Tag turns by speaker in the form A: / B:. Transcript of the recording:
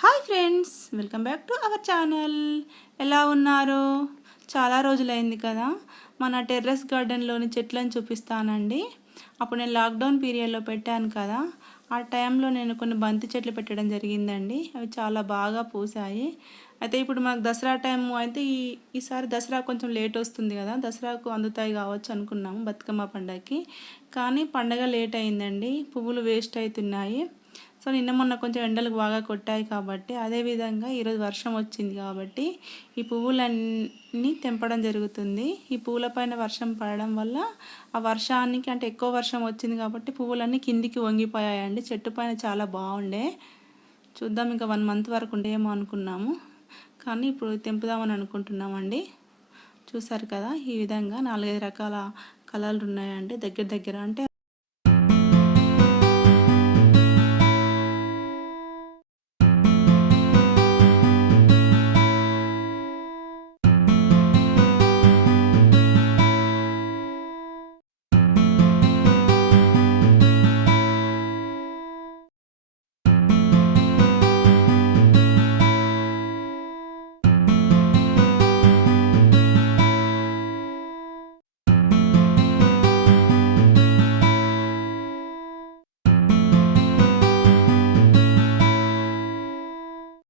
A: Hi friends welcome back to our channel. ఎలా ఉన్నారు? చాలా రోజులైంది కదా. మన టెర్రస్ గార్డెన్లోని చెట్లను చూపిస్తానండి. అప్పుడు నేను లాక్డౌన్ పీరియడ్లో పెట్టాను కదా. ఆ టైంలో నేను కొన్ని బంతి చెట్లు పెట్టడం జరిగిందండి. అవి చాలా బాగా పూసాయి అయితే ఇప్పుడు మనకు దసరా టైం అయితే ఈ ఈసారి దసరా కొంచెం లేట్ వస్తుంది కదా. దసరాకు అందుతాయి కావచ్చు అనుకున్నాము బతుకమ్మ పండగకి కానీ పండగ లేట్ అయిందండి. పువ్వులు వేస్ట్ అవుతున్నాయి సో నిన్న మొన్న కొంచెం ఎండలు బాగా కొట్టాయి కాబట్టి అదేవిధంగా ఈరోజు వర్షం వచ్చింది కాబట్టి ఈ పువ్వులన్నీ తెంపడం జరుగుతుంది. ఈ పువ్వుల పైన వర్షం పడడం వల్ల ఆ వర్షానికి అంటే ఎక్కువ వర్షం వచ్చింది కాబట్టి పువ్వులన్నీ కిందికి వంగిపోయాయండి. చెట్టు పైన చాలా బాగుండే. చూద్దాం ఇంకా వన్ మంత్ వరకు ఉండేమో అనుకున్నాము. కానీ ఇప్పుడు తెంపుదామని అనుకుంటున్నామండి. చూసారు కదా ఈ విధంగా నాలుగైదు రకాల కలర్లు ఉన్నాయండి. దగ్గర దగ్గర అంటే